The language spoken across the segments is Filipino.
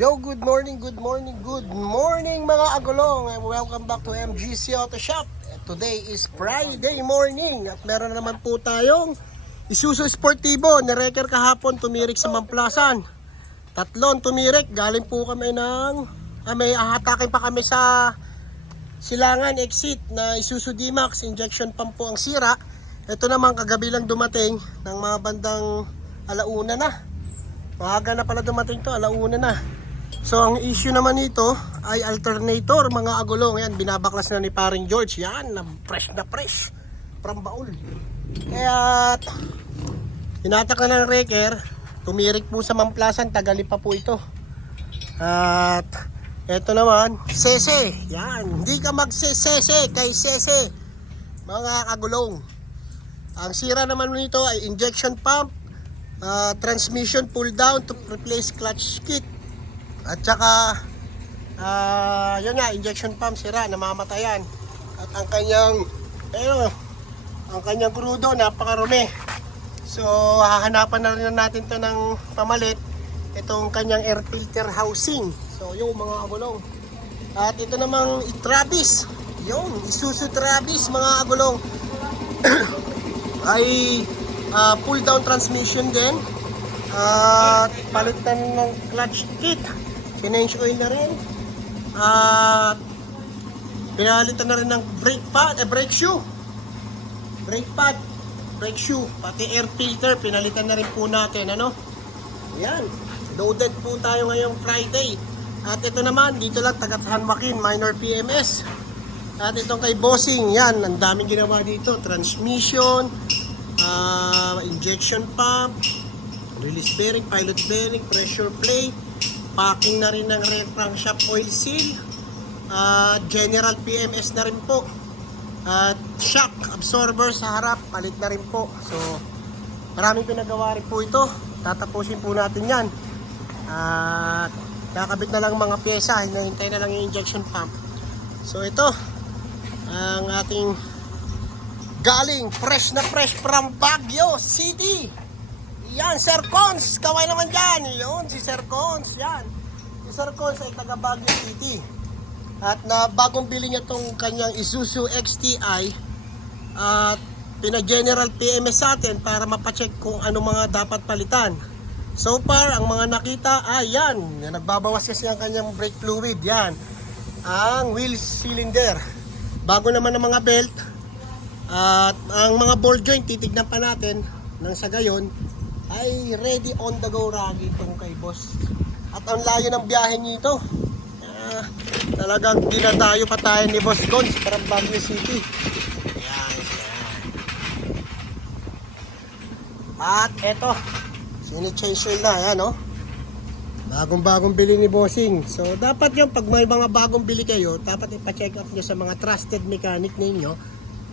Yo, good morning mga agulong, and welcome back to MGC Auto Shop. Today is Friday morning at meron na naman po tayong Isuzu Sportivo. Nireker kahapon, tumirik sa Mamplasan. Tatlong tumirik, galing po kami ng may ahatakin pa kami sa Silangan exit na Isuzu D-Max. Injection pump po ang sira. Ito naman kagabi lang dumating ng mga bandang alauna na. Maaga na pala dumating to, alauna na. So ang issue naman nito ay alternator mga agulong. Yan, binabaklas na ni paring George. Yan, fresh from baul. Kaya hinatak na ng wrecker. Tumirik po sa Mamplasan, tagali pa po ito. At eto naman, sese. Yan, hindi ka magsesese kay sese mga agulong. Ang sira naman nito ay injection pump, transmission pull down to replace clutch kit. At saka yun nga, injection pump sira, namamatayan. At ang kanyang krudo napakarumi. So hahanapan na rin natin to ng pamalit, itong kanyang air filter housing. So yung mga agulong. At ito namang Travis, yung Isuzu Travis mga agulong ay pull down transmission din. At palitan ng clutch kit, change oil na rin. At pinalitan na rin ng brake shoe, pati air filter pinalitan na rin po natin. Yan, loaded po tayo ngayong Friday. At ito naman, dito lang taga San Joaquin, minor PMS. At itong kay Bossing, yan, ang daming ginawa dito. Transmission, injection pump, release bearing, pilot bearing, pressure plate, packing na rin ng rear crankshaft oil seal, general PMS na rin po, at shock absorber sa harap, palit na rin po. So maraming pinagawa rin po ito. Tatapusin po natin yan. At kakabit na lang mga pyesa, hinahintay na lang yung injection pump. So ito ang ating galing fresh from Baguio City. Yan, Sir Cons, kaway naman dyan. Yun, si Sir Cons, yan. Si Sir Cons ay taga Baguio City. At na bagong bili niya tong kanyang Isuzu XTI. At pina-general PMS sa atin para mapacheck kung ano mga dapat palitan. So far, ang mga nakita ay yan. Nagbabawas kasi ang kanyang brake fluid, yan. Ang wheel cylinder. Bago naman ang mga belt. At ang mga ball joint, titignan pa natin nang sa gayon ay ready on the go ragi itong kay boss. At ang layo ng biyahe nito, talagang dinadayo pa tayo ni Boss Gons para Baguio City. Ayan. At eto, sini-change oil na, yan bagong bili ni Bossing. So dapat yung pag may mga bagong bili kayo, dapat ipa-check up nyo sa mga trusted mechanic ninyo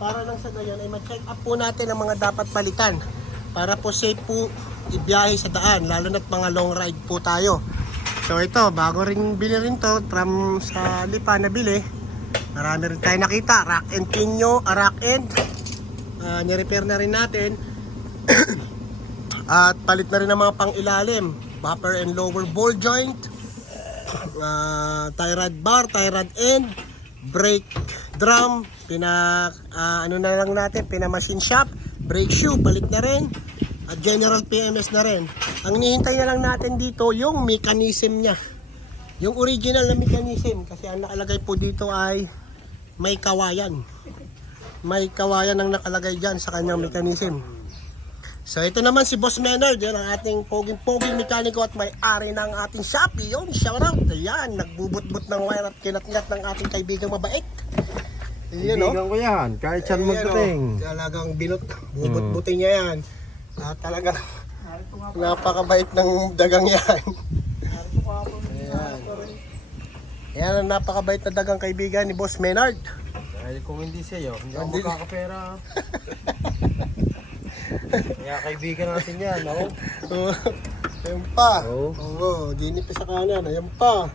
para lang sa gayon ay ma-check up po natin ang mga dapat palitan para po safe po ibiyahe sa daan, lalo na't mga long ride po tayo. So ito, bago rin bili rin to from sa Lipa na bili. Marami rin tayo nakita, rack and pinyo, rack end, nirepair na rin natin. At palit na rin ang mga pang ilalim, bumper and lower ball joint, tie rod bar, tie rod end, brake drum, ano na lang natin, machine shop, brake shoe, palit na rin. At general PMS na rin. Ang nihintay na lang natin dito yung mechanism niya, yung original na mechanism, kasi ang nakalagay po dito ay may kawayan ang nakalagay dyan sa kanyang mechanism. So ito naman si Boss Menard, yan ang ating poging mekaniko at may-ari ng ating shop. Yun, shout out. Ayan, nagbubut-but ng wire at kinat-ngat ng ating kaibigang mabait. Kaibigan ko yan, kahit saan magdating. Talagang bubut-butin niya yan. Talaga napakabait ng dagang yan. Yan ang napakabait na dagang kaibigan ni Boss Menard. Dahil kung hindi sa'yo, hindi ako makakapera. Kaya kaibigan natin yan, Ayan pa. Dinip sa kanan, ayan pa.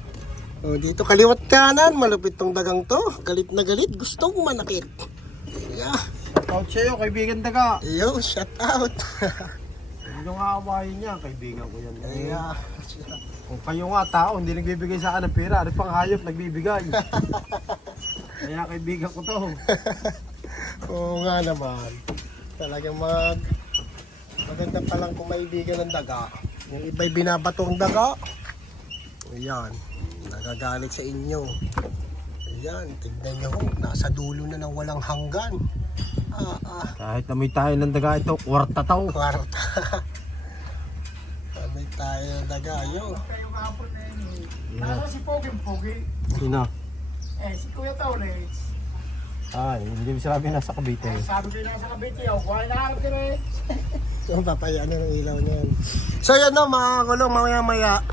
Dito kaliwat kanan, malupit tong dagang to. Galit na galit, gustong manakit. Yeah. Shout out sa'yo, kaibigan daga. Yo, shout out. niyong aawahin niya, kaibigan ko yan. Kaya, Kung kayo nga tao, hindi nagbibigay sa akin ng pera, ano pang hayop nagbibigay. Kaya kaibigan ko to. oo nga naman. Talagang maganda palang kung maibigan ng daga. Yung iba'y binabato ang daga. Ayan, nagagalit sa inyo. Ayan, tignan nyo, nasa dulo na ng walang hanggan. Kahit amoy tayo ng daga ito, kwarta tao. Kwarta. Sabay tayo ng daga, yo. Kayo kahapon na yun eh. Lalo si Pogi. Sino? Si Kuya Taulets. Hindi mo sabi nasa Cavite. Sabi ko na sa Cavite, kuha na harap ka rin. So, papayaan na ng ilaw niyan. So, yan no, mga kulong, mamaya-maya,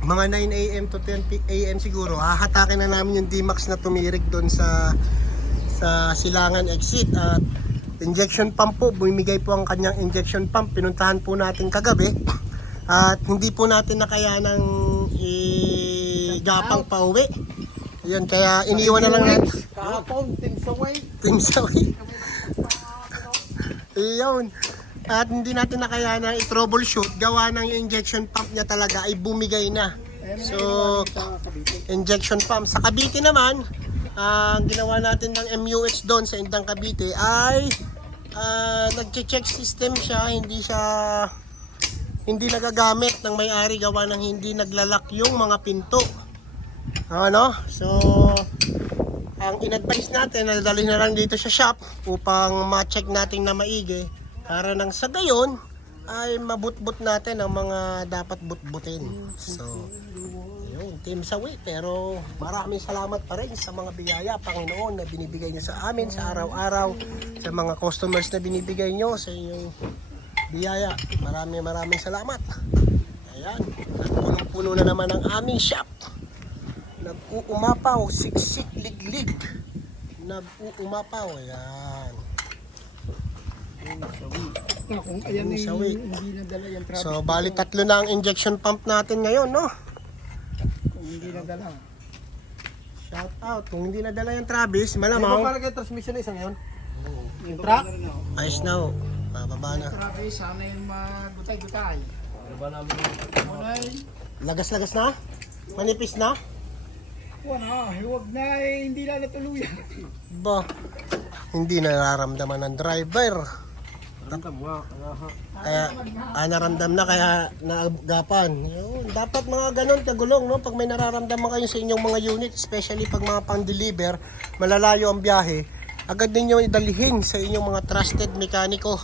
mga 9 AM to 10 AM siguro, hahatakin na namin yung D-Max na tumirik doon sa Silangan exit. At injection pump po, bumimigay po ang kanyang injection pump. Pinuntahan po natin kagabi. At hindi po natin nakayanang igapang pa uwi. Yun, kaya iniwan na lang natin. Kahapon, tinsaway. Team Sawi. Iyon. At hindi natin nakayanang i-troubleshoot. Gawa ng yung injection pump niya talaga ay bumigay na. So, injection pump. Sa Cavite naman, ang ginawa natin ng MUH doon sa Indang Cavite ay nag-check system siya. Hindi nagagamit ng may-ari gawa ng hindi naglalak yung mga pinto. Ano? So, ang in-advise natin na dalhin na lang dito sa shop upang ma-check natin na maigi para nang sa gayon ay mabutbut natin ang mga dapat butbutin. So, yun, Team Sawi. Pero maraming salamat pa rin sa mga biyaya, Panginoon, na binibigay nyo sa amin sa araw-araw, sa mga customers na binibigay nyo sa inyong biyaya. Maraming salamat. Ayan, at punong-puno na naman ang aming shop. Nag-uumapaw, siksik, liglig. Nag-uumapaw, ayan. Kung ayan Team eh, Sawi. hindi nadala yung traffic. So, bali 3 na ang injection pump natin ngayon, no? Kung hindi nadala. Shout out. Kung hindi nadala yung Travis, Ano malamang. parang yung transmission na isang yun? Yung truck? Ayos na, oh. Bababa na. Traffic, sana yung magutay-gutay. Ano ba namin? Unay, Lagas-lagas na? Manipis na? huwag na eh, hindi na natuluyan. Ba, hindi nararamdaman ng driver. Ramdam nga. Kaya, naramdam na, kaya naagapan. Yun, dapat mga ganun kagulong, no? Pag may nararamdaman kayo sa inyong mga unit, especially pag mga pang-deliver, malalayo ang biyahe, agad ninyo idalhin sa inyong mga trusted mekaniko.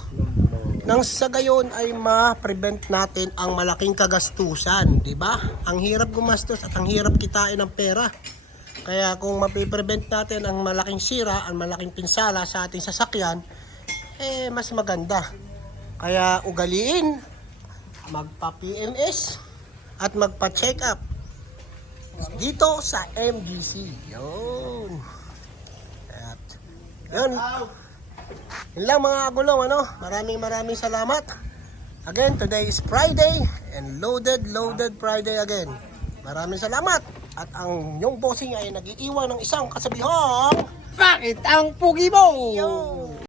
Nang sa gayon ay ma-prevent natin ang malaking kagastusan, di ba? Ang hirap gumastos at ang hirap kitain ng pera. Kaya kung mapiprevent natin ang malaking sira, ang malaking pinsala sa ating sasakyan, mas maganda. Kaya ugaliin, magpa-PMS at magpa-check up dito sa MGC. Yun. At yun. Yun lang mga agulong, ano? Maraming salamat. Again, today is Friday and loaded Friday again. Maraming salamat. At ang yung bossing ay nag-iiwan ng isang kasabihang, Bakit ang pugi mo? Yo!